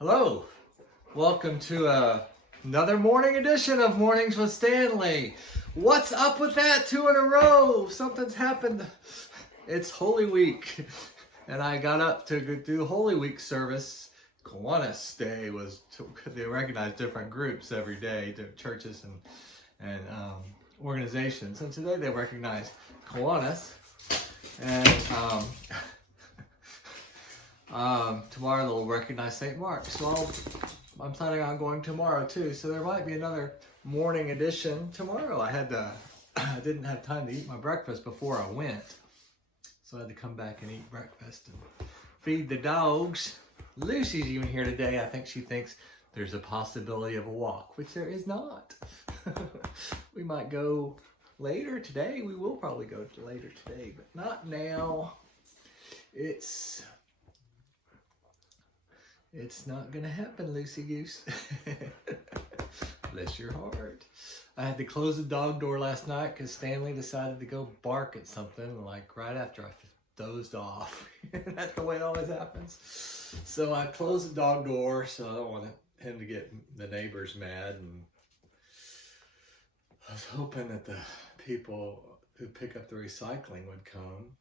Hello, welcome to another morning edition of Mornings with Stanley. What's up with that? 2 in a row. Something's happened. It's Holy Week, and I got up to do Holy Week service. Kiwanis Day was, they recognize different groups every day, churches and organizations. And today they recognize Kiwanis. And tomorrow they'll recognize St. Mark. So I'm planning on going tomorrow too. So there might be another morning edition tomorrow. I didn't have time to eat my breakfast before I went. So I had to come back and eat breakfast and feed the dogs. Lucy's even here today. I think she thinks there's a possibility of a walk, which there is not. We might go later today. We will probably go later today, but not now. It's not gonna happen, Lucy Goose. Bless your heart. I had to close the dog door last night because Stanley decided to go bark at something like right after I dozed off. That's the way it always happens. So I closed the dog door, so I don't want him to get the neighbors mad. And I was hoping that the people who pick up the recycling would come.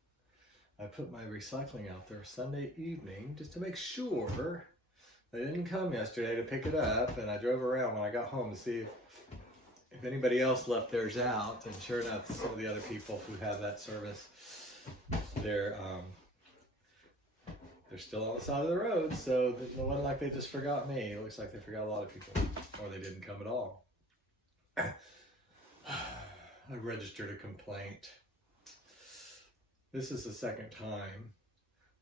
I put my recycling out there Sunday evening just to make sure. They didn't come yesterday to pick it up, and I drove around when I got home to see if anybody else left theirs out. And sure enough, some of the other people who have that service, they're still on the side of the road. So it wasn't like they just forgot me. It looks like they forgot a lot of people, or they didn't come at all. I registered a complaint. This is the second time.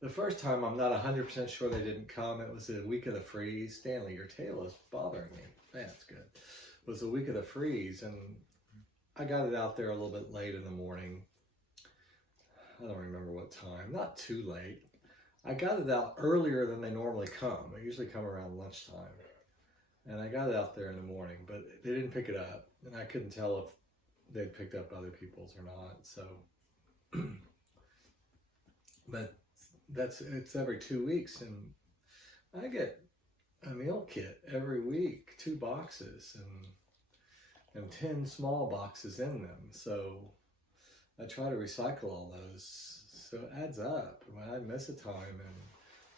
The first time, I'm not 100% sure they didn't come. It was the week of the freeze. Stanley, your tail is bothering me. That's good. It was the week of the freeze, and I got it out there a little bit late in the morning. I don't remember what time. Not too late. I got it out earlier than they normally come. They usually come around lunchtime. And I got it out there in the morning, but they didn't pick it up. And I couldn't tell if they'd picked up other people's or not. So, but it's every 2 weeks, and I get a meal kit every week, 2 boxes and 10 small boxes in them. So I try to recycle all those. So it adds up. When I miss a time and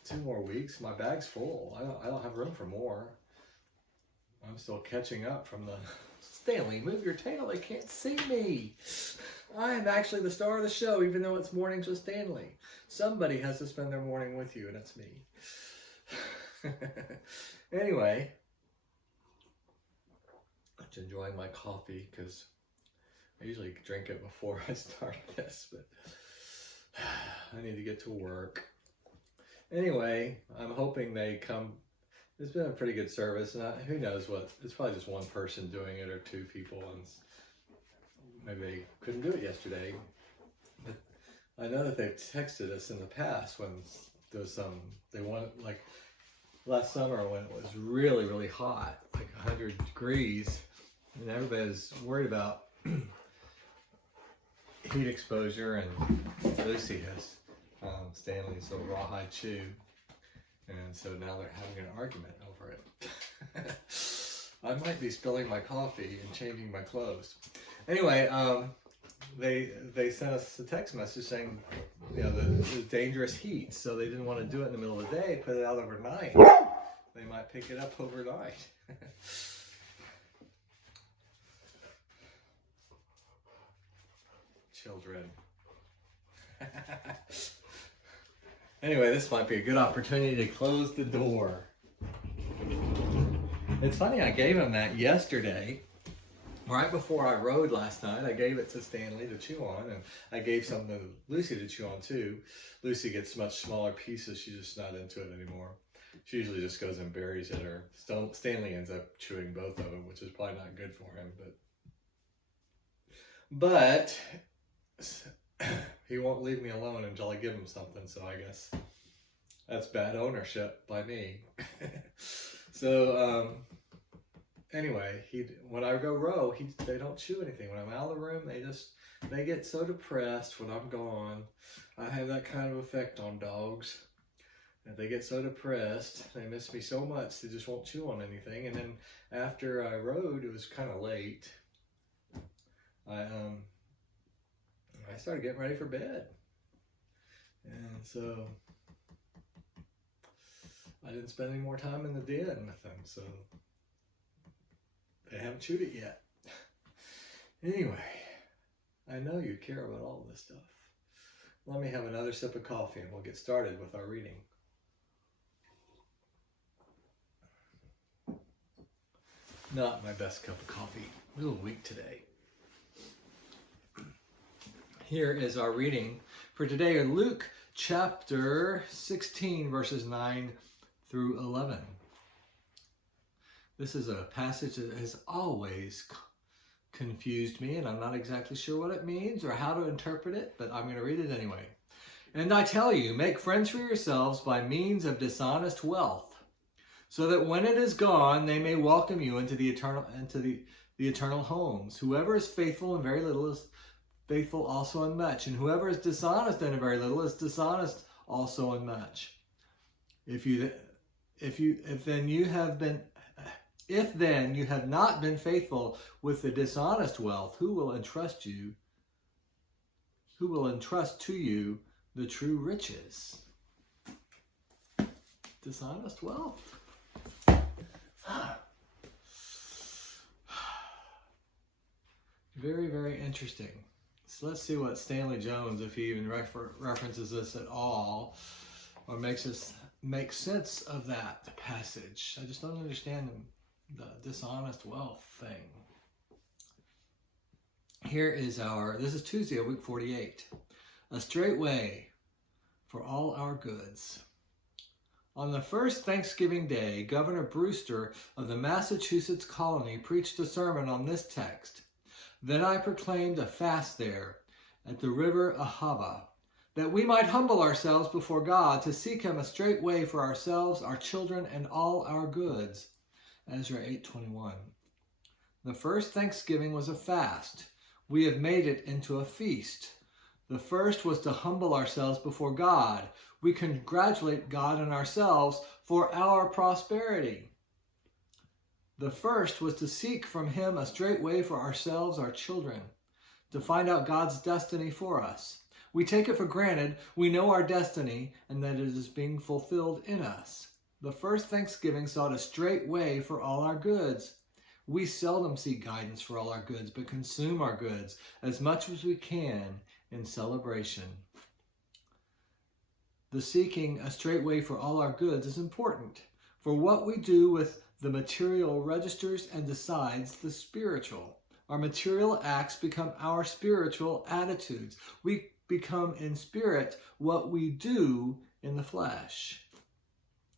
2 more weeks, my bag's full. I don't have room for more. I'm still catching up from the Stanley, move your tail, they can't see me. I am actually the star of the show, even though it's Mornings with Stanley. Somebody has to spend their morning with you, and it's me. Anyway, I'm just enjoying my coffee because I usually drink it before I start this, but I need to get to work. Anyway, I'm hoping they come. It's been a pretty good service, and who knows what, it's probably just one person doing it or 2 people, and maybe they couldn't do it yesterday. But I know that they've texted us in the past when there's they wanted, like last summer when it was really, really hot, like 100 degrees, and everybody was worried about heat exposure, and Lucy has Stanley's little rawhide chew. And so now they're having an argument over it. I might be spilling my coffee and changing my clothes. Anyway, they sent us a text message saying, you know, the dangerous heat. So they didn't want to do it in the middle of the day, put it out overnight. They might pick it up overnight. Children. Anyway, this might be a good opportunity to close the door. It's funny, I gave him that yesterday. Right before I rode last night, I gave it to Stanley to chew on, and I gave some to Lucy to chew on too. Lucy gets much smaller pieces. She's just not into it anymore. She usually just goes and buries it, or Stanley ends up chewing both of them, which is probably not good for him. But he won't leave me alone until I give him something, so I guess that's bad ownership by me. So, anyway, when I go row, they don't chew anything. When I'm out of the room, they get so depressed when I'm gone. I have that kind of effect on dogs. And they get so depressed, they miss me so much, they just won't chew on anything. And then after I rode, it was kind of late. I started getting ready for bed. And so I didn't spend any more time in the den with them, so they haven't chewed it yet. Anyway, I know you care about all this stuff. Let me have another sip of coffee and we'll get started with our reading. Not my best cup of coffee. A little weak today. Here is our reading for today in Luke chapter 16, verses 9 through 11. This is a passage that has always confused me, and I'm not exactly sure what it means or how to interpret it, but I'm going to read it anyway. And I tell you, make friends for yourselves by means of dishonest wealth, so that when it is gone, they may welcome you into the eternal homes. Whoever is faithful in very little is faithful also in much, and whoever is dishonest in a very little is dishonest also in much. If then you have not been faithful with the dishonest wealth, who will entrust to you the true riches? Dishonest wealth. Very, very interesting. So let's see what Stanley Jones, if he even references this at all, or makes sense of that passage. I just don't understand the dishonest wealth thing. This is Tuesday of week 48. A straight way for all our goods. On the first Thanksgiving Day, Governor Brewster of the Massachusetts colony preached a sermon on this text. Then I proclaimed a fast there at the river Ahava, that we might humble ourselves before God to seek him a straight way for ourselves, our children, and all our goods. Ezra 8:21. The first Thanksgiving was a fast. We have made it into a feast. The first was to humble ourselves before God. We congratulate God and ourselves for our prosperity. The first was to seek from him a straight way for ourselves, our children, to find out God's destiny for us. We take it for granted we know our destiny and that it is being fulfilled in us. The first Thanksgiving sought a straight way for all our goods. We seldom seek guidance for all our goods, but consume our goods as much as we can in celebration. The seeking a straight way for all our goods is important, for what we do with the material registers and decides the spiritual. Our material acts become our spiritual attitudes. We become in spirit what we do in the flesh.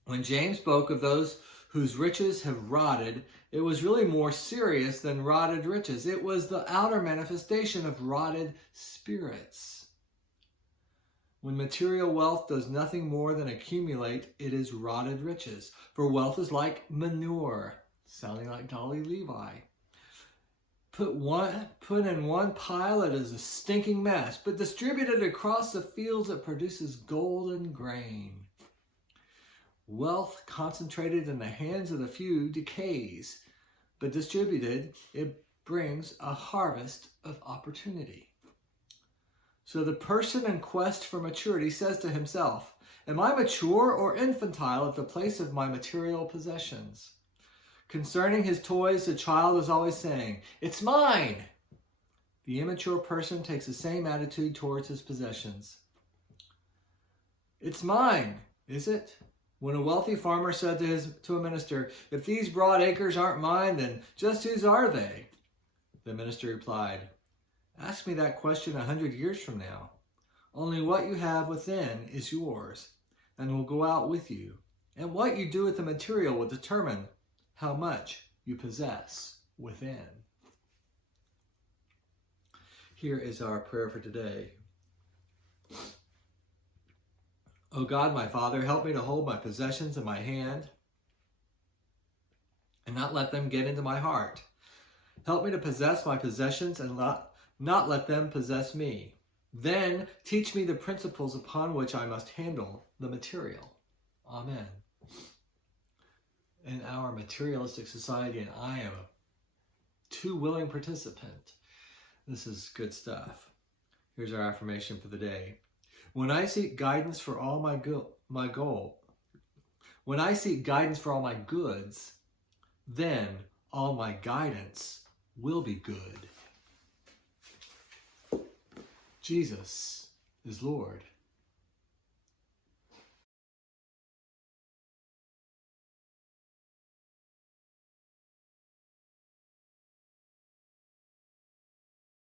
When James spoke of those whose riches have rotted, it was really more serious than rotted riches. It was the outer manifestation of rotted spirits. When material wealth does nothing more than accumulate, it is rotted riches. For wealth is like manure, sounding like Dolly Levi. Put in one pile, it is a stinking mess, but distributed across the fields, it produces golden grain. Wealth concentrated in the hands of the few decays, but distributed, it brings a harvest of opportunity. So the person in quest for maturity says to himself, am I mature or infantile at the place of my material possessions? Concerning his toys, the child is always saying, it's mine. The immature person takes the same attitude towards his possessions. It's mine, is it? When a wealthy farmer said to a minister, if these broad acres aren't mine, then just whose are they? The minister replied, ask me that question 100 years from now. Only what you have within is yours and will go out with you. And what you do with the material will determine how much you possess within. Here is our prayer for today. O God, my Father, help me to hold my possessions in my hand and not let them get into my heart. Help me to possess my possessions and not let them possess me. Then teach me the principles upon which I must handle the material. Amen. In our materialistic society, and I am a too willing participant. This is good stuff. Here's our affirmation for the day. When I seek guidance for all when I seek guidance for all my goods, then all my guidance will be good. Jesus is Lord.